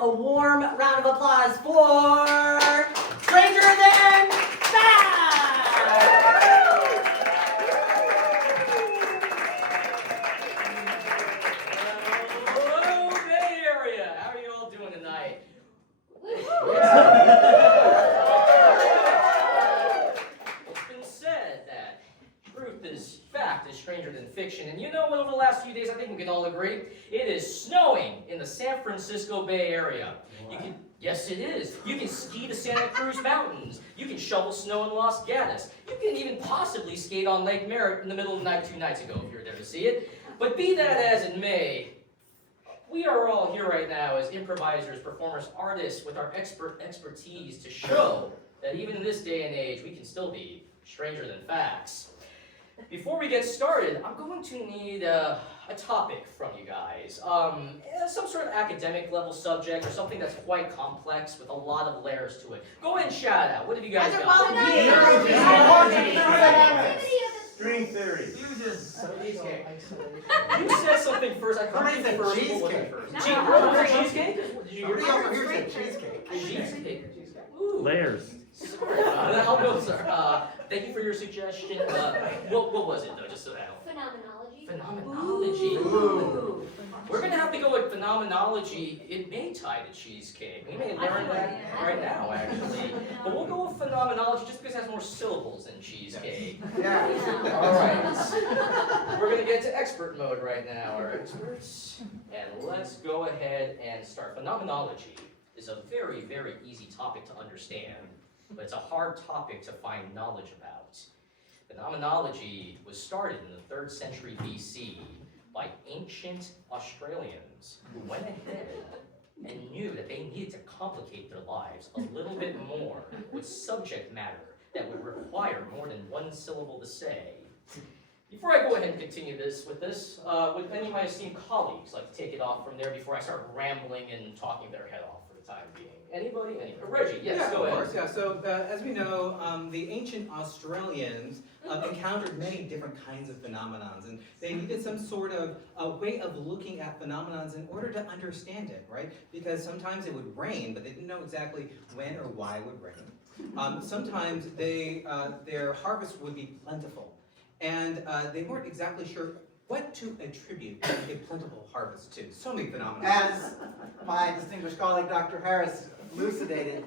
a warm round of applause for Stranger Than Facts! Hello, Bay Area! How are you all doing tonight? It's been said that truth is fact is stranger than fiction, and you know what, over the last few days, I think we can all agree, it is snowing in the San Francisco Bay Area. Yes, it is. You can ski the Santa Cruz Mountains. You can shovel snow in Los Gatos. You can even possibly skate on Lake Merritt in the middle of the night 2 nights ago if you're there to see it. But be that as it may, we are all here right now as improvisers, performers, artists with our expertise to show that even in this day and age, we can still be stranger than facts. Before we get started, I'm going to need a topic from you guys. Some sort of academic level subject or something that's quite complex with a lot of layers to it. Go ahead and shout out. What have you guys got? String theory. Cheesecake. You said something first. I heard you first. Cheesecake. What was it first? Cheesecake? Did you hear me? Here's a cheesecake. Cheesecake. Ooh. Layers. Sorry. I'll go, sir. Thank you for your suggestion. What was it, though, just so that I don't... Phenomenology. Phenomenology. Ooh. We're going to have to go with phenomenology. It may tie to cheesecake. We may learn that right now, actually. But we'll go with phenomenology just because it has more syllables than cheesecake. Yeah. All right. We're going to get to expert mode right now, our experts. And let's go ahead and start. Phenomenology is a very, very easy topic to understand, but it's a hard topic to find knowledge about. Phenomenology was started in the 3rd century BC by ancient Australians who went ahead and knew that they needed to complicate their lives a little bit more with subject matter that would require more than 1 syllable to say. Before I go ahead and continue with this, would any of my esteemed colleagues like to take it off from there before I start rambling and talking their head off for the time being? Anybody? Reggie, yes, go ahead. Of course, yeah. So, as we know, the ancient Australians encountered many different kinds of phenomenons, and they needed some sort of a way of looking at phenomenons in order to understand it, right? Because sometimes it would rain, but they didn't know exactly when or why it would rain. Sometimes their harvest would be plentiful, and they weren't exactly sure what to attribute a plentiful harvest to. So many phenomena. As my distinguished colleague Dr. Harris elucidated,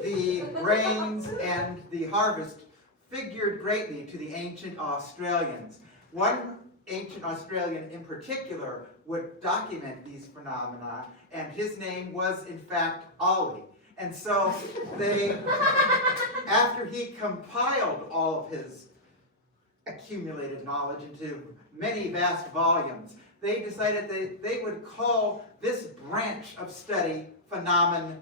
the rains and the harvest figured greatly to the ancient Australians. One ancient Australian in particular would document these phenomena, and his name was in fact Ollie. And so they, after he compiled all of his accumulated knowledge into many vast volumes, they decided that they would call this branch of study phenomenology.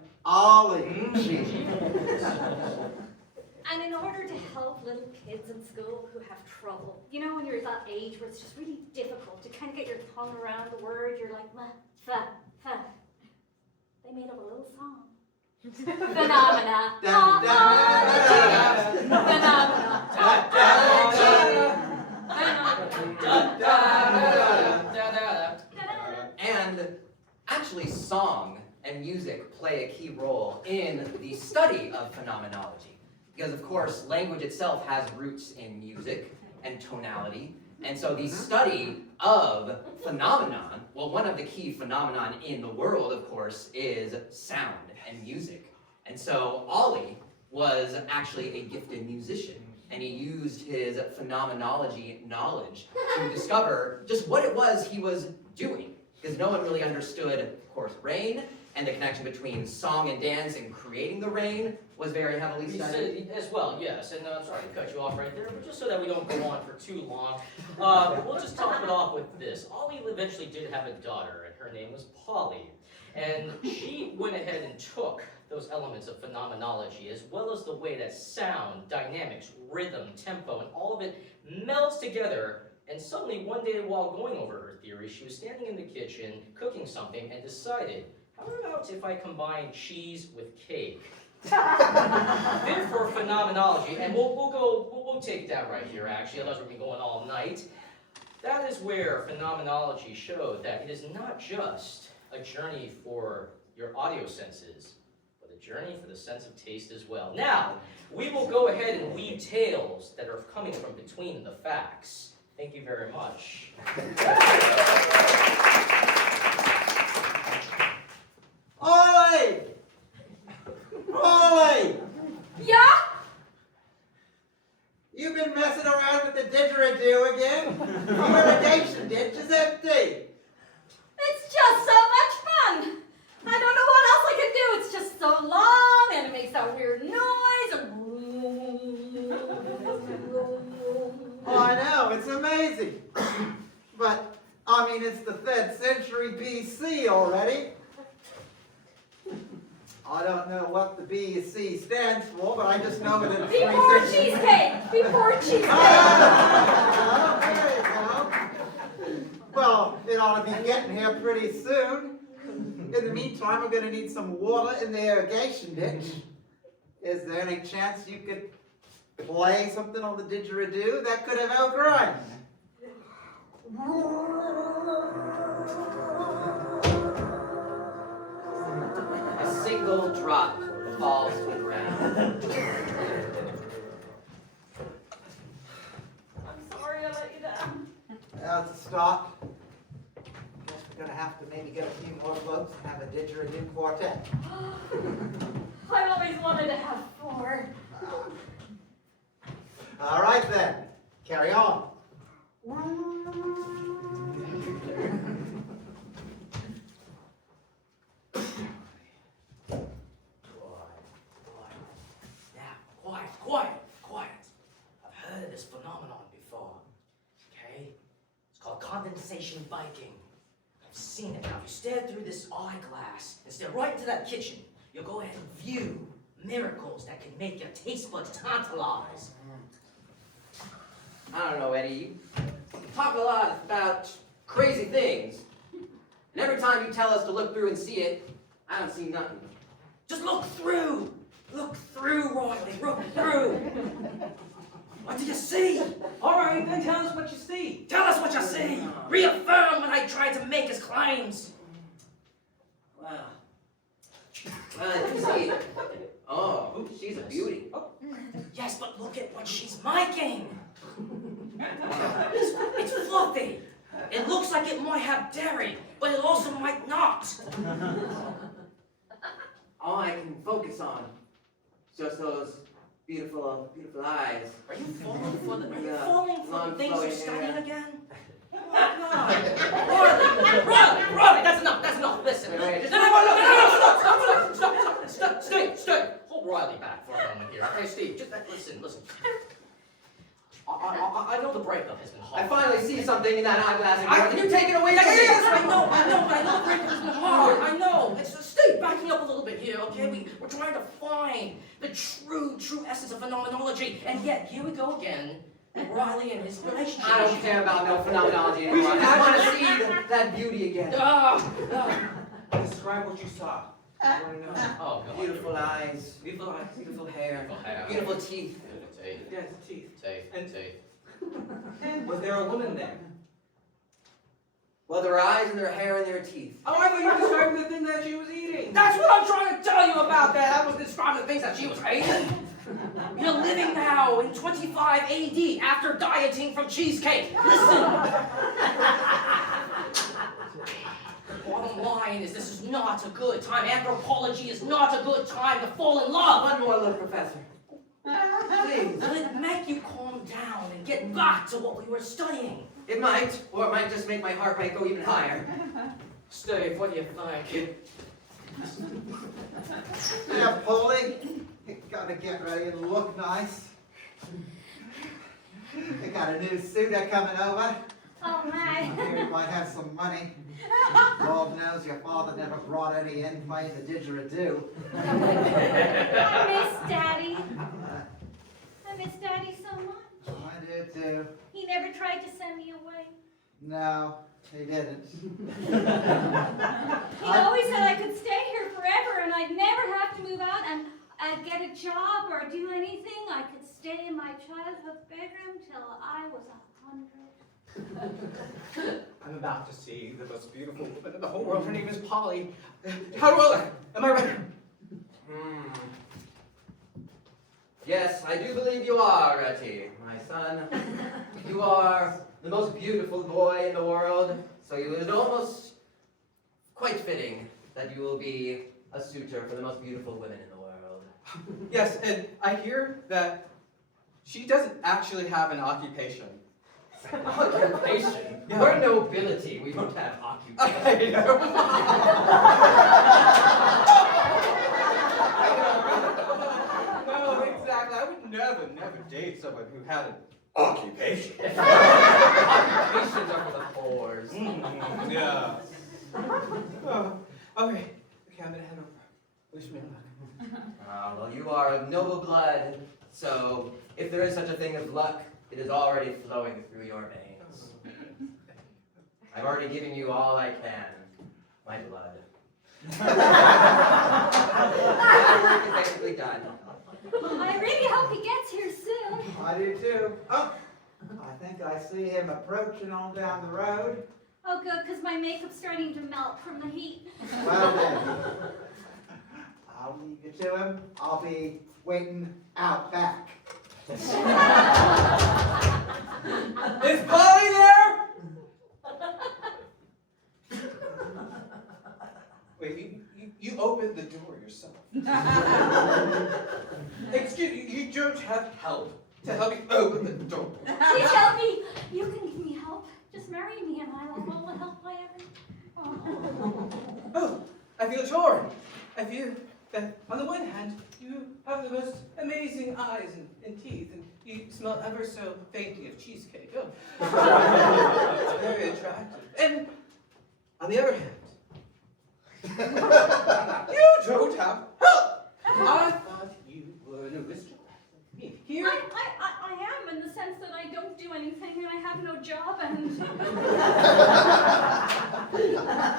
And in order to help little kids in school who have trouble, you know, when you're at that age where it's just really difficult to kind of get your tongue around the word, you're like, fa. They made up a little song. Phenomena. Dun, dun, And actually, song and music play a key role in the study of phenomenology. Because, of course, language itself has roots in music and tonality. And so the study of phenomenon, well, one of the key phenomenon in the world, of course, is sound and music. And so Ollie was actually a gifted musician, and he used his phenomenology knowledge to discover just what it was he was doing, because no one really understood, of course, rain, and the connection between song and dance and creating the rain was very heavily studied. As well, yes, and I'm sorry to cut you off right there, but just so that we don't go on for too long, we'll just top it off with this. Ollie eventually did have a daughter, and her name was Polly, and she went ahead and took those elements of phenomenology, as well as the way that sound, dynamics, rhythm, tempo, and all of it melts together. And suddenly, one day while going over her theory, she was standing in the kitchen, cooking something, and decided, how about if I combine cheese with cake? Therefore, phenomenology, and we'll take that right here, actually, otherwise we've been going all night. That is where phenomenology showed that it is not just a journey for your audio senses, but a journey for the sense of taste as well. Now, we will go ahead and weave tales that are coming from between the facts. Thank you very much. Ollie! Ollie! Yeah? You've been messing around with the didgeridoo again? The irrigation ditch is empty. It's just so much fun. I don't know what else I can do. It's just so long and it makes that weird noise. Oh, I know, it's amazing. But, I mean, it's the 3rd century BC already. I don't know what the BC stands for, but I just know that it's Before cheesecake. Before cheesecake. Ah, there you go. Well, it ought to be getting here pretty soon. In the meantime, we're going to need some water in the irrigation ditch. Is there any chance you could play something on the didgeridoo that could have outgrown? A single drop falls to the ground. I'm sorry I let you down. That's a start. Guess we're going to have to maybe get a few more folks and have a didgeridoo quartet. I always wanted to have 4. All right then, carry on. Quiet. I've heard of this phenomenon before. Okay? It's called condensation biking. I've seen it. Now, if you stare through this eyeglass and stare right into that kitchen, you'll go ahead and view miracles that can make your taste buds tantalize. I don't know, Eddie. You talk a lot about crazy things. And every time you tell us to look through and see it, I don't see nothing. Just look through! Look through, Riley! Look through! What do you see? All right, then tell us what you see. Tell us what you see! Reaffirm what I tried to make as claims! Wow. Well, you see. Oh, she's a beauty. Yes, but look at what she's miking! It's fluffy! It looks like it might have dairy, but it also might not! All I can focus on is just those beautiful, beautiful eyes. Are you falling for the long things you're flowing studying hair. again? Oh my God! Riley, that's enough, listen. Wait. No, stop, Steve, hold Riley back for a moment here, okay, Steve, just listen. I know the breakup has been hard. I finally see something in that eyeglass. I- Can you take it away from me? Yes, I know, but I know the breakup has been hard, I know. It's Steve, backing up a little bit here, okay? We're trying to find the true essence of phenomenology, and yet, here we go again, with Riley and his relationship. I don't care about no phenomenology anymore. I just want to see that beauty again. Describe what you saw. I want to know. Oh, God. Beautiful eyes, Beautiful eyes. beautiful hair, Beautiful hair. beautiful teeth. Teeth. Yes, teeth. And- Teeth. Was there a woman there? Well, their eyes and their hair and their teeth. Oh, I thought you were describing the thing that she was eating. That's what I'm trying to tell you about that. I was describing the things that she was hating. You're living now in 25 AD after dieting from cheesecake. Listen. Bottom line is this is not a good time. Anthropology is not a good time to fall in love. One more look, Professor. Please. Will it make you calm down and get back to what we were studying? It might, or it might just make my heart rate go even higher. Steve, what do you think? Yeah, Polly, you gotta get ready and look nice. You got a new suit coming over. Oh my. Here you might have some money. Lord knows your father never brought any in playing the didgeridoo. I miss Daddy. I miss Daddy so much. I do too. He never tried to send me away. No, he didn't. He always said I could stay here forever and I'd never have to move out and I'd get a job or do anything. I could stay in my childhood bedroom till I was 100. I'm about to see the most beautiful woman in the whole world. Her name is Polly. How do I? Am I ready? Yes, I do believe you are, Retty, my son. You are the most beautiful boy in the world, so it is almost quite fitting that you will be a suitor for the most beautiful women in the world. Yes, and I hear that she doesn't actually have an occupation. Occupation? Yeah. We're nobility. We don't have occupation. I know. No, exactly. I would never date someone who had an occupation. Occupations are for the whores. Yeah. Oh, okay, I'm gonna head over. Wish me luck. Well, you are of noble blood, so if there is such a thing as luck, it is already flowing through your veins. I've already given you all I can, my blood. My work is basically done. I really hope he gets here soon. I do too. Oh, I think I see him approaching on down the road. Oh, good, because my makeup's starting to melt from the heat. Well then, I'll leave you to him. I'll be waiting out back. Is Polly there? Wait, you opened the door yourself. Excuse me, you don't have help to help you open the door. Please help me. You can give me help. Just marry me and I'll have all the help I ever. Oh, I feel torn. I feel that on the one hand, you have the most amazing eyes and teeth, and you smell ever so faintly of cheesecake. Oh, it's very attractive. And on the other hand, you don't have help. I thought you were an aristocrat like me. Here, I am in the sense that I don't do anything and I have no job and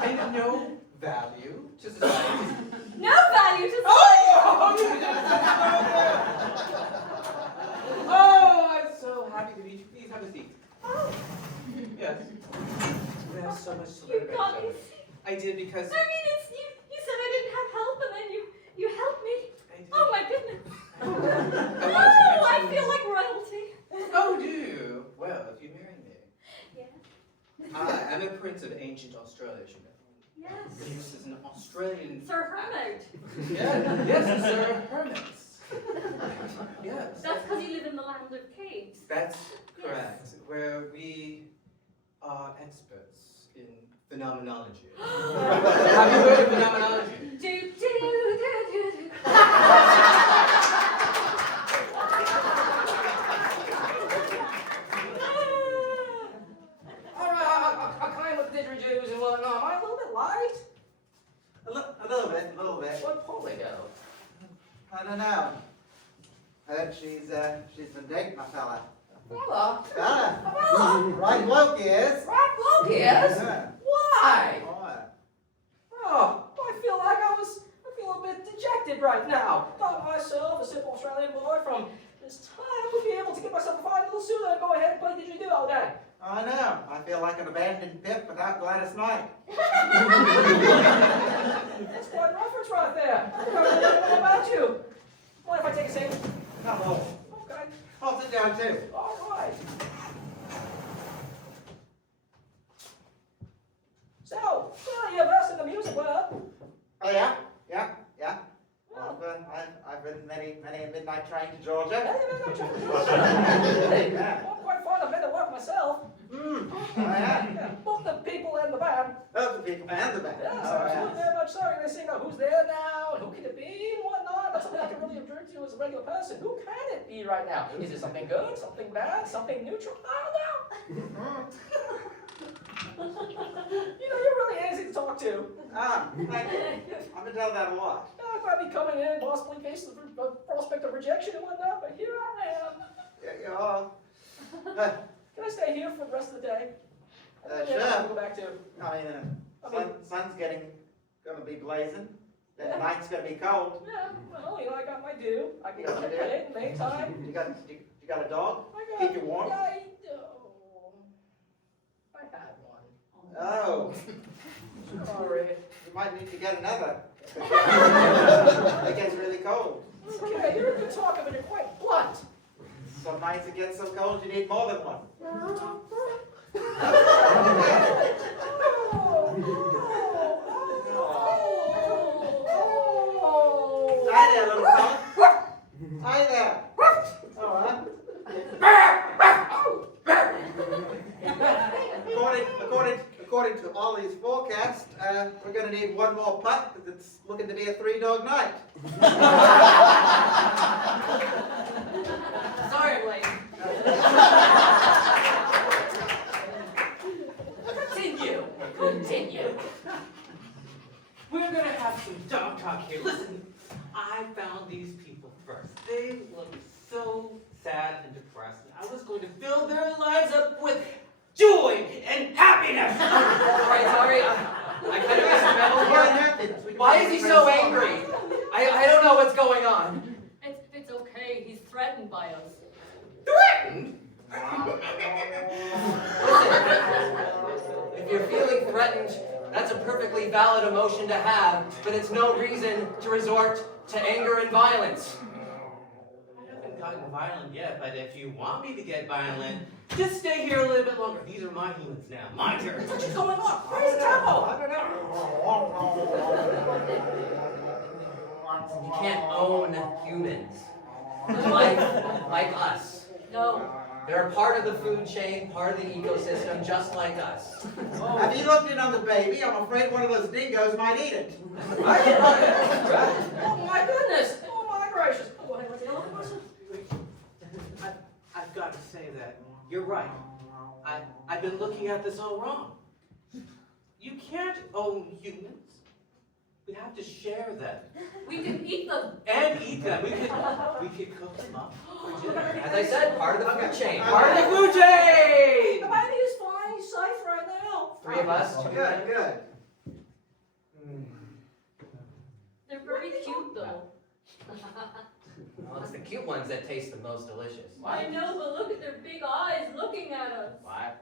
and no value to society. no value to Oh, oh, I'm so happy to meet you. Please have a seat. Oh, Yes. We have so much to you learn got about me. each other. I did because I mean, it's you said I didn't have help and then you helped me. I did. Oh my goodness. I Oh, want to I mention- feel like royalty. Oh, do you? Well, if you marry me. Yes. I am a prince of ancient Australia, as you know. Yes. This is an Australian. Sir Hermit. Yeah, yes, Sir Hermits. Yes. That's because you live in the land of caves. That's correct. Where we are experts in phenomenology. Have you heard of phenomenology? Do, do, do, do, do. I kind of didgeridoos and whatnot. Am I a little bit light? A little bit. Where'd Polly go? I don't know. Heard she's been dating my fella. Bella? Fella? Right bloke he is. Right bloke he is? Yeah. Why? Boy. Oh, I feel like I feel a bit dejected right now. Thought myself, a simple Australian boy from this time, would be able to get myself a fine little suit and go ahead and play didgeridoo all day. I know. I feel like an abandoned pip without Gladys Knight. That's quite a reference right there. I don't know about you. What if I take a seat? Hello. Okay. I'll sit down too. All right. So, well, you're versed in the music world. Oh yeah? Yeah. Well, I've ridden many a midnight train to Georgia. yeah, I'm Yeah. quite fond of men at work myself. Oh yeah. Yeah, both the people and the band. Both the people and the band. Yes, Oh absolutely, yeah. very much so. And they sing about who's there now, and who can it be, and whatnot. That's something I can really observe to as a regular person. Who can it be right now? Is it something good, something bad, something neutral? I don't know. You're really easy to talk to. Ah, thank you. I've been told that a lot. I might be coming in, possibly facing the prospect of rejection and whatnot, but here I am. Yeah, you are. Can I stay here for the rest of the day? Sure. I'll go back to. I mean, sun's gonna be blazing. Then the night's gonna be cold. Yeah, well, I got my due. I can You got go your to due? bed in Maytime. You got a dog? I got, Keep you warm? Yeah, Oh, Sorry. you might need to get another. It gets really cold. Okay, you're a good talker, but you're quite blunt. Some nights it gets so cold you need more than one. Hi there, little fella. Hi there. All right. According to Ollie's forecast, we're going to need one more putt because it's looking to be a 3-dog night. Sorry, I'm late. Continue. We're gonna have some dog talk here. Listen, I found these people first. They look so sad and depressed. I was going to fill their lives up with joy and happiness. Sorry. I kind of missed the memo What here. happened? Why is he so angry? I don't know what's going on. It's okay, he's threatened by us. Threatened? If you're feeling threatened, that's a perfectly valid emotion to have, but it's no reason to resort to anger and violence. I haven't gotten violent yet, but if you want me to get violent, just stay here a little bit longer. These are my humans now, my turn. What's going on? Where's the tempo? I don't know. You can't own humans. Like us. No. They're a part of the food chain, part of the ecosystem, just like us. Have you looked in on the baby? I'm afraid one of those dingoes might eat it. Oh my goodness! Oh my gracious! Oh, I want to look at myself. I've got to say that you're right. I've been looking at this all wrong. You can't own humans. We have to share them We can eat them. and eat them. We could cook them up for dinner. As I said, part of the food chain. Part of the food chain. The baby is fine. He's safe right now. 3 of us. Good, good. They're very cute though. Well, it's the cute ones that taste the most delicious. I know, but look at their big eyes looking at us. Why?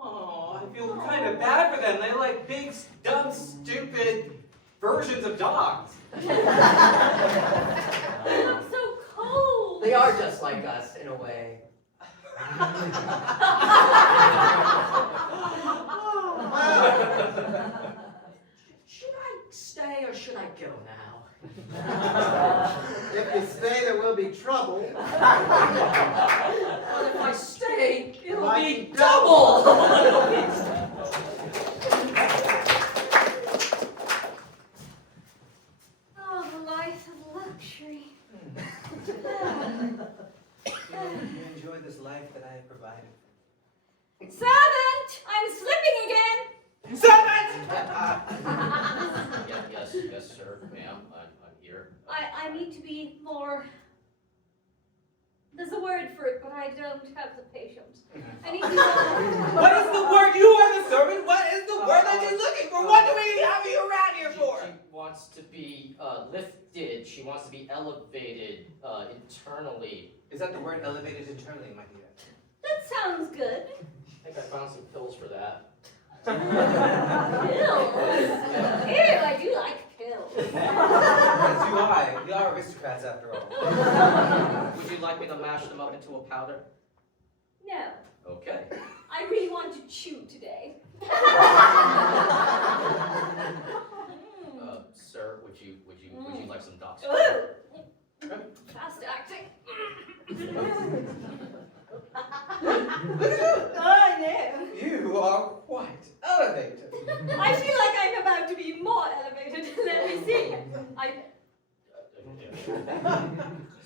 Oh, I feel kind of bad for them. They're like big, dumb, stupid versions of dogs. They look so cold. They are just like us, in a way. Should I stay or should I go now? If you stay, there will be trouble. Well, if I stay, it'll Might be be double. Oh, the life of luxury. You enjoy this life that I have provided. Servant! I'm slipping again! Servant! Yes, sir, ma'am. I'm here. I need to be more... There's a word for it, but I don't have the patience. I need to be more... What is the word? You are the servant. What is the word that you're looking for? What do we have you around here for? She wants to be lifted. She wants to be elevated internally. Is that the word elevated internally, my dear? That sounds good. I think I found some pills for that. Pills? Ew, I do like pills. As do I. We are aristocrats after all. Would you like me to mash them up into a powder? No, Okay. I really want to chew today. Sir, would you like some docs? Ooh. Fast acting. I know. You are quite elevated. I feel like I'm about to be more elevated. Let me see.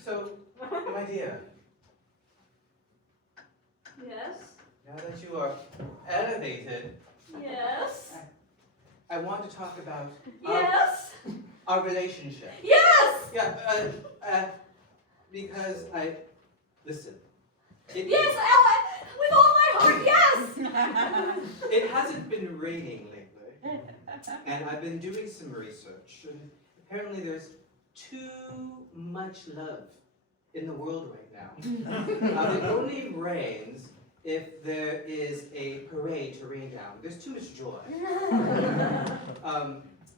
So, my dear, Yes. now that you are elevated, Yes. I want to talk about Yes. our relationship. Yes. Yeah, because listen. Yes, Ella. With all my heart. Yes. It hasn't been raining lately, and I've been doing some research, and apparently there's too much love in the world right now. It only rains if there is a parade to rain down. There's too much joy.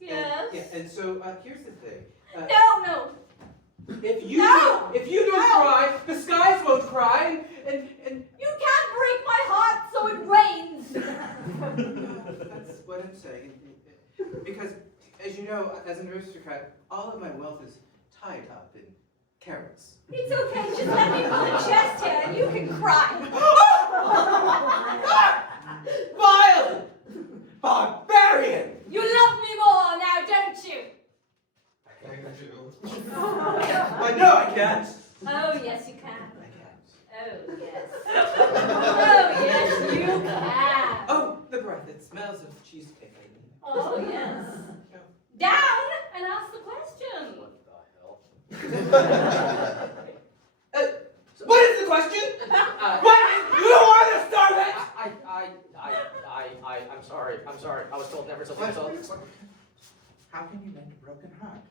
Yes. And so here's the thing. No. If you No! don't cry, the skies won't cry, and You can't break my heart so it rains. that's what I'm saying. Because, as you know, as an aristocrat, all of my wealth is tied up in carrots. It's okay, just let me pull a chest hair and you can cry. Vile! Barbarian! You love me more now, don't you? I know I can't. Oh, yes, you can. I can't. Oh, yes. Oh, yes, you can. Oh, the breath. It smells of cheesecake. Oh, yes. Down and ask the question. What the hell? What is the question? What? You don't want to start it? I'm sorry. I was told never to leave, so. How can you mend a broken heart?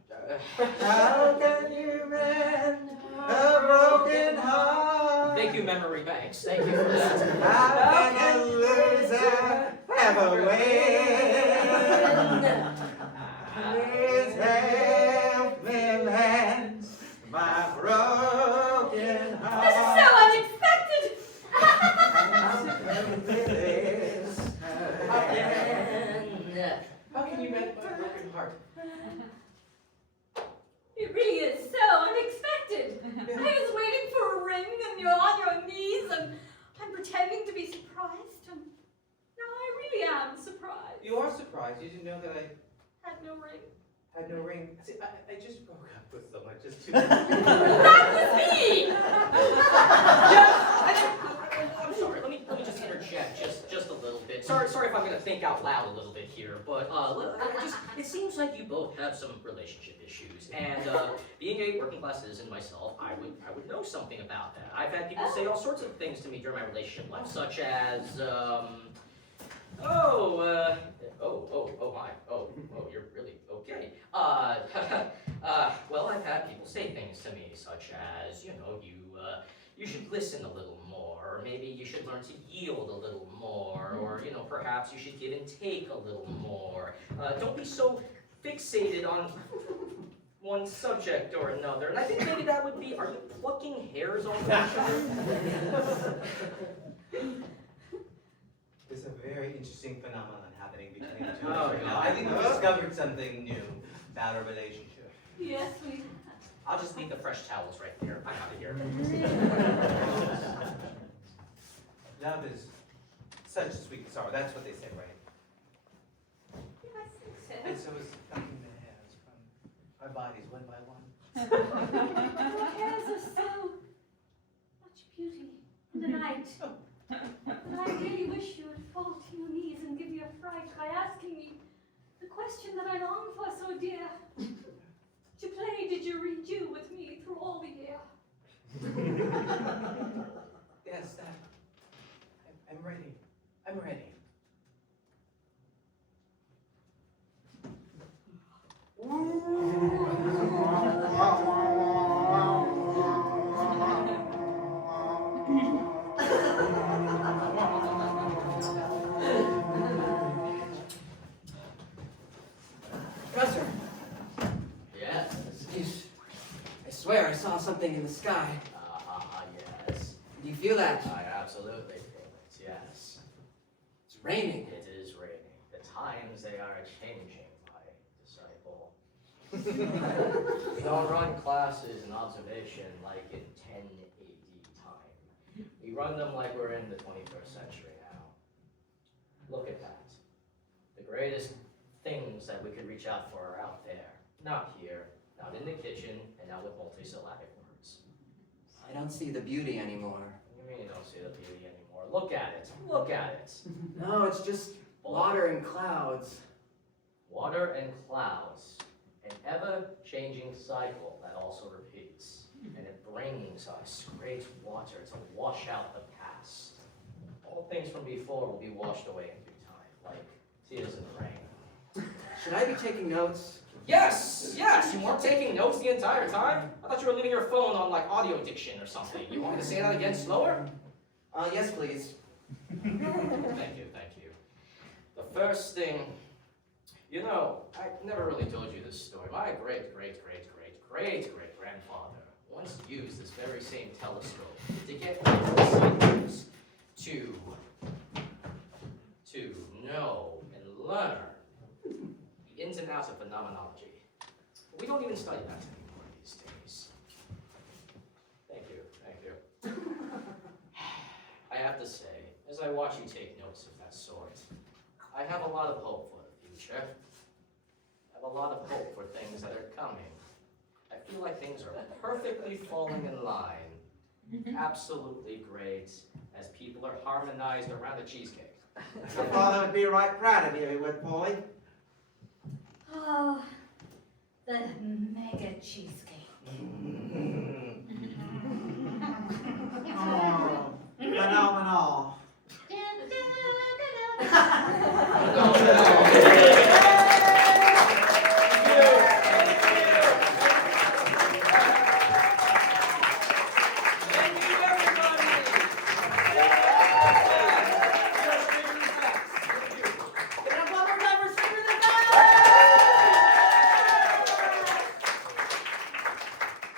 How can you mend a broken heart? Thank you, Memory Banks. Thank you for that. How can a loser ever win? Please help me mend my broken heart. This is so unexpected. How can you mend my broken heart? It really is so unexpected. I was waiting for a ring and you're on your knees and I'm pretending to be surprised and now I really am surprised. You are surprised. You didn't know that I Had no ring. had no ring. See, I just broke up with someone just to. That was me! I'm sorry. Let me just interject just a little bit. Sorry if I'm gonna think out loud a little bit here, but it seems like you both have some relationship issues, and being a working class citizen myself, I would know something about that. I've had people say all sorts of things to me during my relationship life, such as you're really okay. Well, I've had people say things to me such as, you should listen a little more, or maybe you should learn to yield a little more, or, perhaps you should give and take a little more. Don't be so fixated on one subject or another. And I think maybe that would be, are you plucking hairs off each other? There's a very interesting phenomenon happening between the two Oh, of us right now. God. I think we've discovered something new about our relationship. Yes, we. I'll just leave the fresh towels right there. I'm out of here. Love is such sweet sorrow. That's what they say, right? I think so. And so is plucking the hairs from our bodies one by one. Your hairs are so much beauty in the night. And I really wish you would fall to your knees and give me a fright by asking me the question that I long for so dear. To play didgeridoo with me through all the year. Yes, I'm ready. I'm ready. Professor, Yes. I swear I saw something in the sky. Yes. Do you feel that? I absolutely feel it, yes. It's raining. It is raining. The times they are changing, my disciple. We don't run classes in observation like in 10 AD time. We run them like we're in the 21st century now. Look at that. The greatest things that we could reach out for are out there. Not here, not in the kitchen, and not with multisyllabic words. I don't see the beauty anymore. What do you mean you don't see the beauty anymore? Look at it. Look at it. No, it's just water and clouds. Water and clouds. An ever-changing cycle that also repeats. And it brings us great water to wash out the past. All things from before will be washed away in due time, like tears in the rain. Should I be taking notes? Yes! Yes! You weren't taking notes the entire time? I thought you were leaving your phone on like audio diction or something. You want me to say that again slower? Yes, please. Thank you, thank you. The first thing, you know, I never really told you this story. My great-great-great-great-great-great-grandfather once used this very same telescope to get signals to know and learn the ins and outs of phenomenology. We don't even study that anymore these days. Thank you, thank you. I have to say, as I watch you take notes of that sort, I have a lot of hope for the future. I have a lot of hope for things that are coming. I feel like things are perfectly falling in line. Absolutely great, as people are harmonized around a cheesecake. Your father would be right proud of you, he would, Polly. Oh, the mega cheesecake.